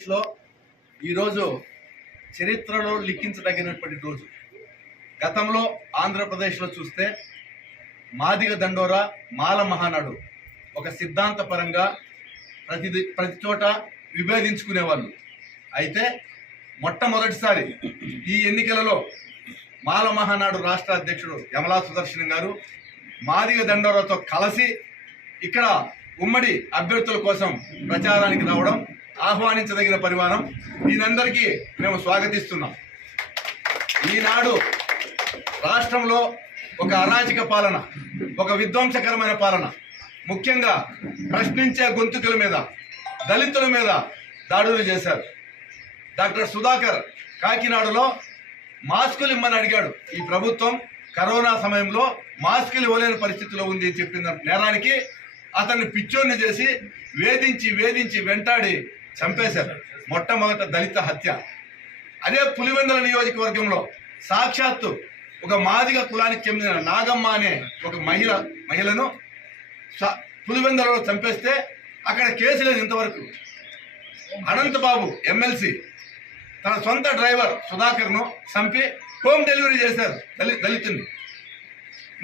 లో ఈరోజు చరిత్రలో లిఖించదగినటువంటి రోజు. గతంలో ఆంధ్రప్రదేశ్లో చూస్తే మాదిగ దండోరా మాల మహానాడు ఒక సిద్ధాంతపరంగా ప్రతి ప్రతి చోట విభేదించుకునేవాళ్ళు. అయితే మొట్టమొదటిసారి ఈ ఎన్నికలలో మాల మహానాడు రాష్ట్ర అధ్యక్షుడు యమలా సుదర్శన్ గారు మాదిగ దండోరాతో కలిసి ఇక్కడ ఉమ్మడి అభ్యర్థుల కోసం ప్రచారానికి రావడం ఆహ్వానించదగిన పరిమాణం దీనందరికీ మేము స్వాగతిస్తున్నాం. ఈనాడు రాష్ట్రంలో ఒక అరాచక పాలన ఒక విధ్వంసకరమైన పాలన ముఖ్యంగా ప్రశ్నించే గొంతుకల మీద దళితుల మీద దాడులు చేశారు. డాక్టర్ సుధాకర్ కాకినాడలో మాస్కులు ఇమ్మని అడిగాడు. ఈ ప్రభుత్వం కరోనా సమయంలో మాస్కులు ఇవ్వలేని పరిస్థితిలో ఉంది అని చెప్పిన నేరానికి అతన్ని పిచ్చోన్ని చేసి వేధించి వేధించి వెంటాడి చంపేశారు. మొట్టమొదట దళిత హత్య. అదే పులివెందుల నియోజకవర్గంలో సాక్షాత్తు ఒక మాదిగ కులానికి చెందిన నాగమ్మ అనే ఒక మహిళ మహిళను స- పులివెందులలో చంపేస్తే అక్కడ కేసు లేదు ఇంతవరకు. అనంతబాబు ఎమ్మెల్సీ తన సొంత డ్రైవర్ సుధాకర్ను చంపి హోమ్ డెలివరీ చేశారు దళి దళితుని.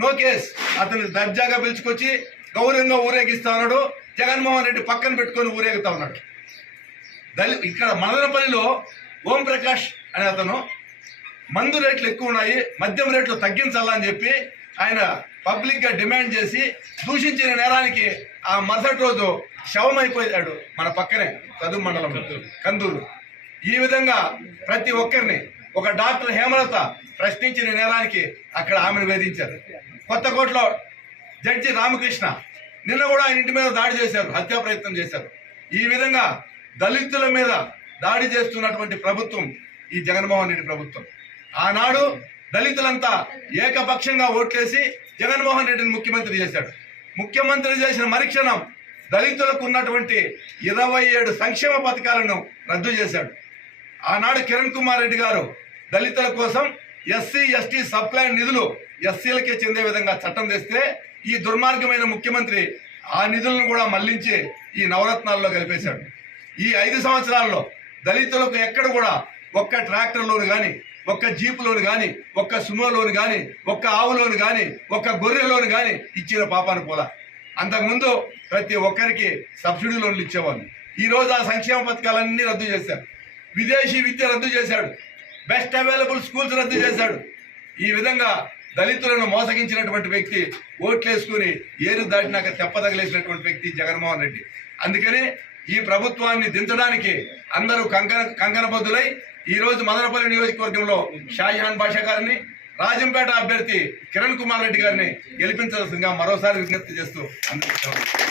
No case. అతను దర్జాగా పిలుచుకొచ్చి గౌరవంగా ఊరేగిస్తా ఉన్నాడు. జగన్మోహన్ రెడ్డి పక్కన పెట్టుకొని ఊరేగుతా ఉన్నాడు. దళి ఇక్కడ మదనపల్లిలో ఓం ప్రకాష్ అనే అతను మందు రేట్లు ఎక్కువ ఉన్నాయి మద్యం రేట్లు తగ్గించాలని చెప్పి ఆయన పబ్లిక్గా డిమాండ్ చేసి దూషించిన నేరానికి ఆ మరుసటి రోజు శవమైపోయాడు మన పక్కనే కదురు మండలం కందూరు. ఈ విధంగా ప్రతి ఒక్కరిని ఒక డాక్టర్ హేమలత ప్రశ్నించిన నేరానికి అక్కడ ఆమెను వేధించారు. కొత్తకోటలో జడ్జి రామకృష్ణ నిన్న కూడా ఆయన ఇంటి మీద దాడి చేశారు హత్యా ప్రయత్నం చేశారు. ఈ విధంగా దళితుల మీద దాడి చేస్తున్నటువంటి ప్రభుత్వం ఈ జగన్మోహన్ రెడ్డి ప్రభుత్వం. ఆనాడు దళితులంతా ఏకపక్షంగా ఓట్లేసి జగన్మోహన్ రెడ్డిని ముఖ్యమంత్రి చేశాడు. ముఖ్యమంత్రి చేసిన మరుక్షణం దళితులకు ఉన్నటువంటి ఇరవై ఏడు సంక్షేమ పథకాలను రద్దు చేశాడు. ఆనాడు కిరణ్ కుమార్ రెడ్డి గారు దళితుల కోసం ఎస్సీ ఎస్టీ సప్లై నిధులు ఎస్సీలకే చెందే విధంగా చట్టం తెస్తే ఈ దుర్మార్గమైన ముఖ్యమంత్రి ఆ నిధులను కూడా మళ్ళించి ఈ నవరత్నాల్లో కలిపేశాడు. ఈ ఐదు సంవత్సరాల్లో దళితులకు ఎక్కడ కూడా ఒక్క ట్రాక్టర్లోను కానీ ఒక్క జీపులోను కానీ ఒక్క సుమోలోను కానీ ఒక్క ఆవులోను కానీ ఒక్క గొర్రెలోను కానీ ఇచ్చిన పాపాను పోలా అంతకుముందు ప్రతి ఒక్కరికి సబ్సిడీ లోన్లు ఇచ్చేవాళ్ళు. ఈ రోజు ఆ సంక్షేమ పథకాలన్నీ రద్దు చేశారు. విదేశీ విద్య రద్దు చేశాడు. బెస్ట్ అవైలబుల్ స్కూల్స్ రద్దు చేశాడు. ఈ విధంగా దళితులను మోసగించినటువంటి వ్యక్తి ఓట్లేసుకుని ఏరు దాటినాక తెప్పదగలేసినటువంటి వ్యక్తి జగన్మోహన్ రెడ్డి. అందుకని ఈ ప్రభుత్వాన్ని దించడానికి అందరూ కంకణ కంకణబద్దులై ఈరోజు మదనపల్లి నియోజకవర్గంలో షాజహాన్ బాషా గారిని రాజంపేట అభ్యర్థి కిరణ్ కుమార్ రెడ్డి గారిని గెలిపించాల్సిందిగా మరోసారి విజ్ఞప్తి చేస్తూ అందరికీ